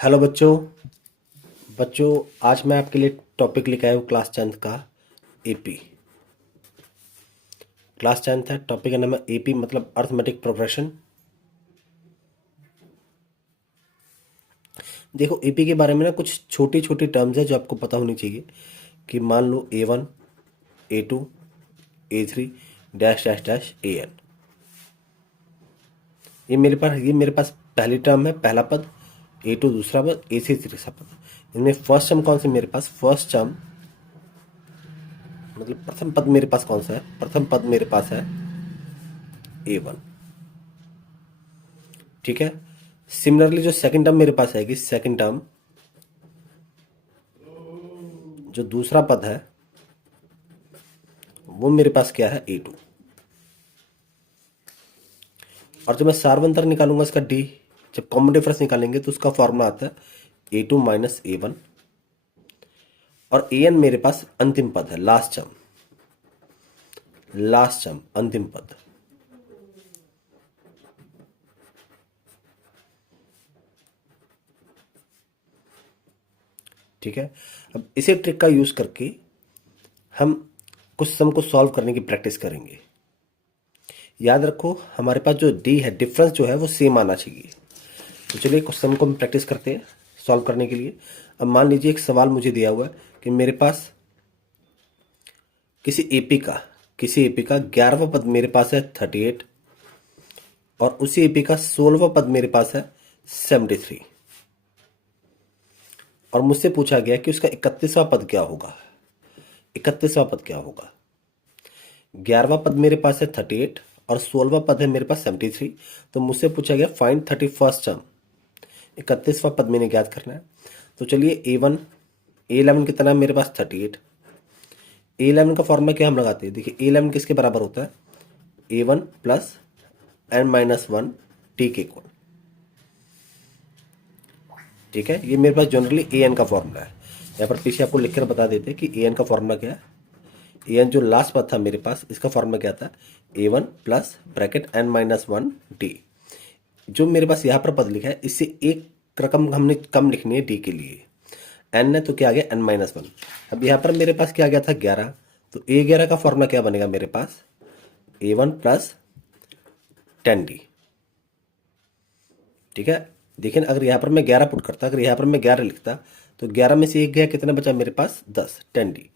Hello बच्चों। बच्चों, आज मैं आपके लिए टॉपिक लेके आया हूँ क्लास 10th का एपी। क्लास 10th है, टॉपिक का नाम है एपी मतलब अर्थमेटिक प्रोग्रेशन। देखो, एपी के बारे में ना कुछ छोटी छोटी टर्म्स है जो आपको पता होनी चाहिए। कि मान लो A1, A2, A3 dash dash dash AN। ये मेरे पास पहली टर्म है, पहला पद। A2 दूसरा पद, A3 तीसरा पद। इनमें फर्स्ट टर्म कौन सी मेरे पास? फर्स्ट टर्म मतलब प्रथम पद मेरे पास कौन सा है? प्रथम पद मेरे पास है A1। ठीक है। सिमिलरली जो सेकंड टर्म मेरे पास आएगी, सेकंड टर्म जो दूसरा पद है वो मेरे पास क्या है? A2। और जब मैं सार्वंतर निकालूंगा इसका D, जब कॉमन डिफरेंस निकालेंगे तो उसका फॉर्मूला आता है A2 माइनस A1। और AN मेरे पास अंतिम पद है, लास्ट टर्म। लास्ट टर्म अंतिम पद। ठीक है। अब इसी ट्रिक का यूज करके हम कुछ सम को सॉल्व करने की प्रैक्टिस करेंगे। याद रखो, हमारे पास जो D है, डिफरेंस जो है वो सेम आना चाहिए। तो चलिए कुछ सम को हम प्रैक्टिस करते हैं सॉल्व करने के लिए। अब मान लीजिए एक सवाल मुझे दिया हुआ है कि मेरे पास किसी एपी का 11वां पद मेरे पास है 38। और उसी एपी का 16वां पद मेरे पास है 73। और मुझसे पूछा गया कि उसका 31वां पद क्या होगा? 31वां पद क्या होगा? 11वां पद मेरे पास है 38 और 16वां पद है मेरे पास 73। तो मुझसे पूछा गया फाइंड 31st टर्म। 31वां पद मैंने ज्ञात करना है। तो चलिए A11 कितना है मेरे पास? 38। A11 का फॉर्मूला क्या हम लगाते हैं? देखिए, A11 किसके बराबर होता है? A1 प्लस n-1 टी के इक्वल। ठीक है, ये मेरे पास जनरली AN का फॉर्मूला है। यहाँ पर पीछे आपको लिखकर बता देते हैं कि AN का फॉर्मूला क्या है। AN जो लास्ट पद था मेरे पास, इसका फॉर्मूला क्या था? A1 plus bracket n-1 D. जो मेरे पास यहाँ पर पद लिखा है, इससे एक रकम हमने कम लिखनी है डी के लिए। n है तो क्या आ गया? n-1। अब यहाँ पर मेरे पास क्या आ गया था? 11। तो A11 का फॉर्मूला क्या बनेगा मेरे पास? A1 plus 10D। ठीक है। देखिए, अगर यहाँ पर मैं 11 पुट करता, अगर यहाँ पर मैं 11 लिखता, तो 11 में से एक गया, कितना बचा मेरे पास? 10, 10D।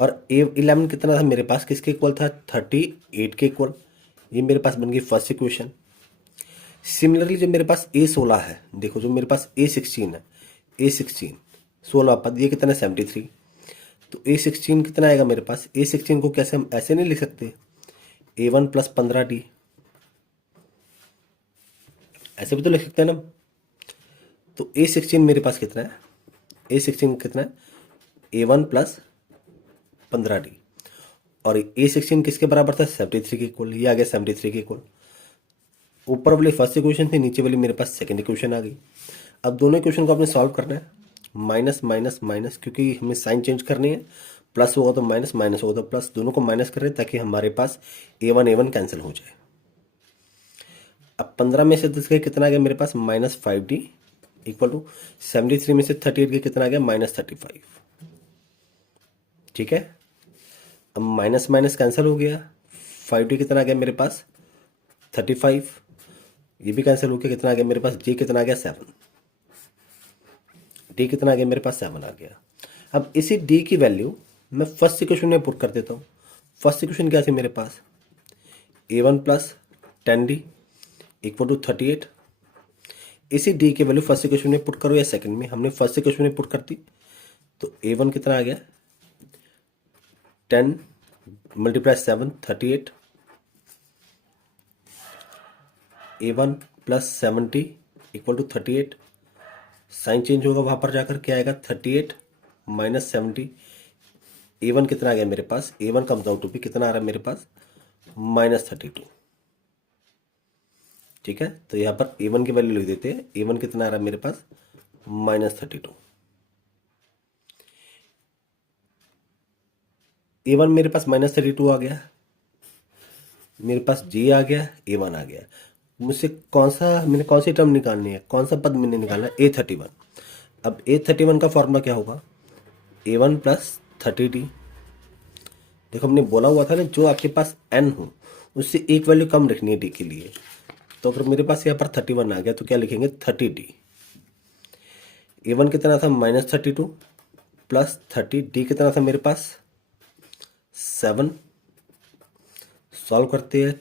और A11 कितना था मेरे पास? किसके इक्वल था? 38 के इक्वल। ये मेरे पास बन गई फर्स्ट इक्वेशन। सिमिलरली जो मेरे पास A16 है, देखो जो मेरे पास A16 है, A16 16 पद, ये कितना है? 73। तो A16 कितना आएगा मेरे पास? A16 को कैसे हम ऐसे नहीं लिख सकते? A1 प्लस 15D, ऐसे भी तो लिख सकते हैं ना। तो A16 मेरे पास कितना है? A16 कितना है? A1 plus 15D। और A16 किसके बराबर था? 73 के इक्वल। ये आ गया 73 के इक्वल। ऊपर वाली फर्स्ट इक्वेशन थी, नीचे वाली मेरे पास सेकंड इक्वेशन आ गई। अब दोनों इक्वेशन को आपने सॉल्व करना है। माइनस माइनस माइनस, क्योंकि हमें साइन चेंज करनी है। प्लस होगा तो माइनस, माइनस होगा तो प्लस, दोनों को माइनस कर रहे हैं ताकि हमारे पास A1 कैंसिल हो जाए। अब 15 में से 10 गए, कितना आ गया मेरे पास? -5D इक्वल टू 73 में से 38 गए, कितना आ गया? -35। ठीक है। अब माइनस माइनस कैंसिल हो गया। 5D कितना आ गया मेरे पास? 35। ये भी कैंसिल हो गया, कितना आ गया मेरे पास? D कितना आ गया? 7। D कितना आ गया मेरे पास? 7 आ गया। अब इसी D की वैल्यू मैं फर्स्ट इक्वेशन में पुट कर देता हूँ। फर्स्ट इक्वेशन क्या थी मेरे पास? A1 plus 10D equal to 38। इसी D की वैल्यू फर्स्ट इक्वेशन में पुट करो या सेकंड में? हमने फर्स्ट इक्वेशन में पुट कर दी। तो A1 कितना आ गया? 10 multiply 7, 38। A1 plus 70 equal to 38। Sign change होगा, वहां पर जाकर क्या आएगा? 38 माइनस 70। A1 कितना आ गया मेरे पास? A1 comes out to be कितना आ रहा है मेरे पास? -32। ठीक है। तो यहाँ पर A1 की वैल्यू लिख देते हैं। A1 कितना आ रहा है मेरे पास? -32। A1 मेरे पास -32 आ गया। मेरे पास G आ गया, A1 आ गया। मुझसे मैंने कौन सी टर्म निकालनी है? कौन सा पद मैंने निकालना है? A31। अब A31 का फॉर्मूला क्या होगा, A1 प्लस 30D। देखो हमने बोला हुआ था ना, जो आपके पास n हो उससे एक वैल्यू कम रखनी है d के लिए। तो अगर मेरे पास यहाँ पर 31 आ गया तो क्या लिखेंगे 30D। A1 कितना था -32 प्लस 30D कितना था मेरे पास 7। सॉल्व करते हैं,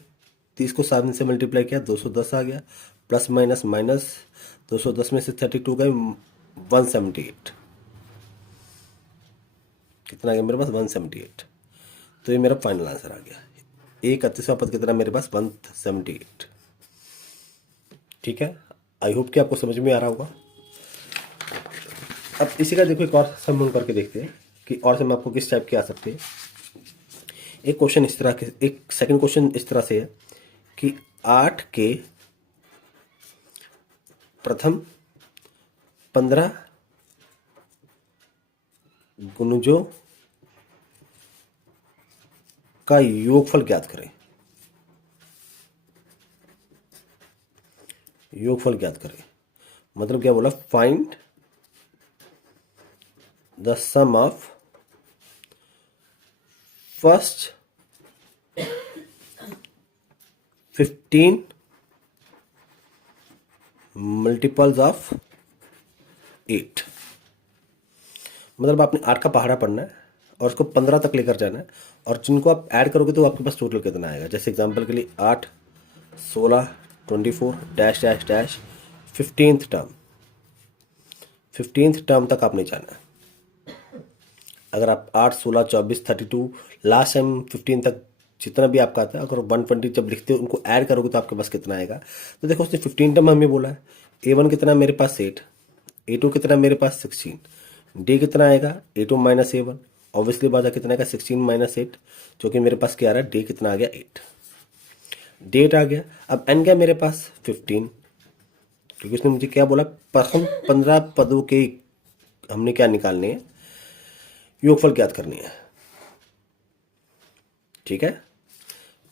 30 को 7 से मल्टीप्लाई किया 210 आ गया, प्लस माइनस माइनस 210 में से 32 गए 178। कितना आ गया मेरे पास 178। तो ये मेरा फाइनल आंसर आ गया। 31वां पद कितना मेरे पास 178। ठीक है, आई होप कि आपको समझ में आ रहा होगा। अब इसी का देखो एक और सम हम करके देखते हैं कि और सम आपको किस टाइप के आ सकते हैं। एक क्वेश्चन इस तरह के, एक सेकंड क्वेश्चन इस तरह से है कि 8 के प्रथम 15 गुणजों का योगफल ज्ञात करें। योगफल ज्ञात करें मतलब क्या बोला, find the sum of first 15 multiples of 8। मतलब आपने 8 का पहाड़ा पढ़ना है और उसको 15 तक लेकर जाना है, और जिनको आप ऐड करोगे तो आपके पास टोटल कितना आएगा। जैसे एग्जांपल के लिए 8, 16, 24 dash dash dash 15th term, 15th term तक आपने जाना है। अगर आप 8, 16, 24, 32 लास्ट टाइम 15 तक जितना भी आपका आता है, अगर 120 जब लिखते हो उनको ऐड करोगे तो आपके पास कितना आएगा। तो देखो उसने 15 टर्म हमें बोला है। A1 कितना मेरे पास 8, A2 कितना मेरे पास 16, D कितना आएगा A2 माइनस A1। ऑब्वियसली बात है कितना आएगा 16 माइनस 8, जो कि मेरे पास क्या आ रहा है D कितना आ गया 8, D 8 आ गया। अब N क्या मेरे पास 15, क्योंकि उसने मुझे क्या बोला, प्रथम 15 पदों के हमने क्या निकालने हैं, योगफल ज्ञात करनी है। ठीक है,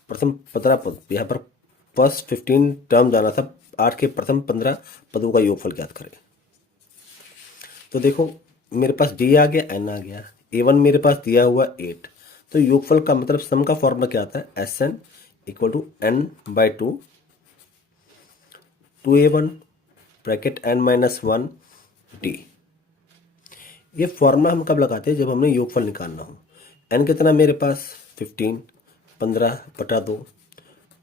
प्रथम 15 पद, यहाँ पर फर्स्ट 15 टर्म जाना था, 8 के प्रथम 15 पदों का योगफल ज्ञात करें। तो देखो मेरे पास D आ गया, N आ गया, A1 मेरे पास दिया हुआ 8। तो योगफल का मतलब सम का फॉर्मूला क्या आता है, SN equal to N/2 2A1 bracket N-1 D। ये फॉर्मूला हम कब लगाते हैं, जब हमने योगफल निकालना हो। N कितना मेरे पास 15, 15/2।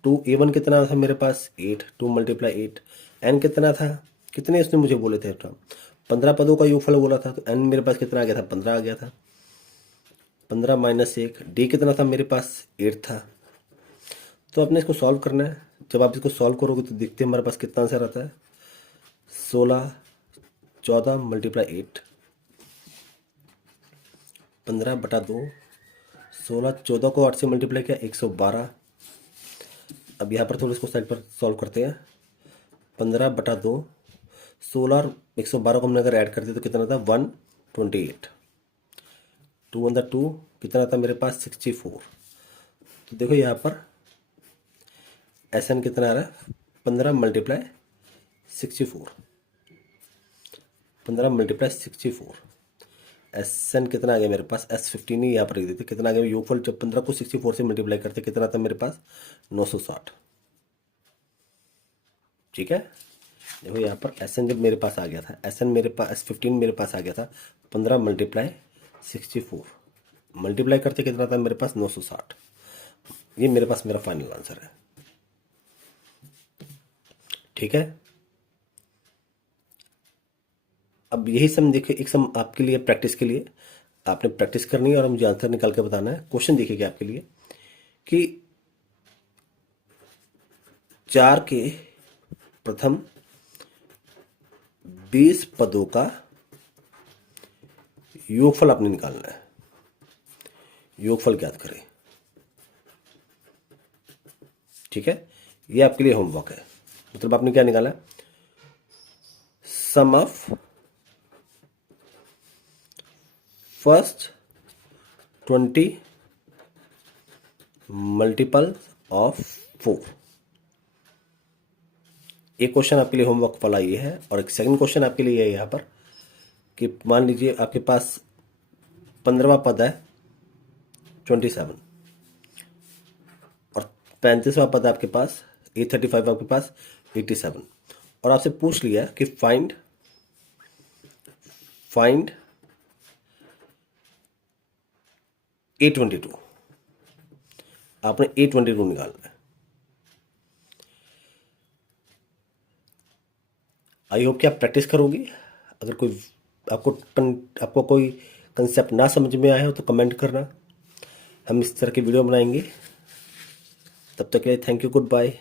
2A1 कितना था मेरे पास 8, 2 × 8। N कितना था, कितने उसने मुझे बोले थे 15 पदों का योगफल बोला था, तो N मेरे पास कितना आ गया था 15 आ गया था। 15 माइनस 1, D कितना था मेरे पास 8 था। तो आपने इसको सॉल्व करना है। जब आप इसको सॉल्व करोगे तो देखते हैं हमारे पास कितना आंसर आता है, 16, 14 × 8, 15/2। 16, 14 को 8 से मल्टीप्लाई किया 112। अब यहाँ पर थोड़ा इसको साइड पर सॉल्व करते हैं। 15/2, 16 और 112 को हमने अगर ऐड करते तो कितना था 128। 2 × 2 कितना था मेरे पास 64। तो देखो यहाँ पर SN कितना आ रहा है 15 × 64, 15 × 64। SN कितना आ गया मेरे पास, S15 ही यहाँ पर लिख देते, कितना आ गया योगफल, जब 15 को 64 से मल्टीप्लाई करते कितना था मेरे पास 960। ठीक है, देखो यहाँ पर SN जब मेरे पास आ गया था, SN मेरे पास S15 मेरे पास आ गया था 15 × 64 मल्टीप्लाई करते कितना था मेरे पास 960। ये मेरे पास मेरा फाइनल आंसर है। ठीक है, अब यही सम देखिए, एक सम आपके लिए प्रैक्टिस के लिए आपने प्रैक्टिस करनी है और मुझे आंसर निकाल के बताना है। क्वेश्चन देखिए आपके लिए कि 4 के प्रथम 20 पदों का योगफल आपने निकालना है। योगफल ज्ञात करें। ठीक है, ये आपके लिए होमवर्क है। मतलब आपने क्या निकाला, सम ऑफ फर्स्ट 20 मल्टीपल ऑफ 4। एक क्वेश्चन आपके लिए होमवर्क वाला ये है, और एक सेकंड क्वेश्चन आपके लिए है यहाँ पर कि मान लीजिए आपके पास 15वां पद है 27 और 35वां पद है आपके पास A35 आपके पास 87 और आपसे पूछ लिया कि फाइंड A22, आपने A22 निकालना है। आई होप कि आप प्रैक्टिस करोगे। अगर कोई आपको कोई कंसेप्ट ना समझ में आया हो तो कमेंट करना, हम इस तरह की वीडियो बनाएंगे। तब तक के लिए थैंक यू, गुड बाय।